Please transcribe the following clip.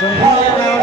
Some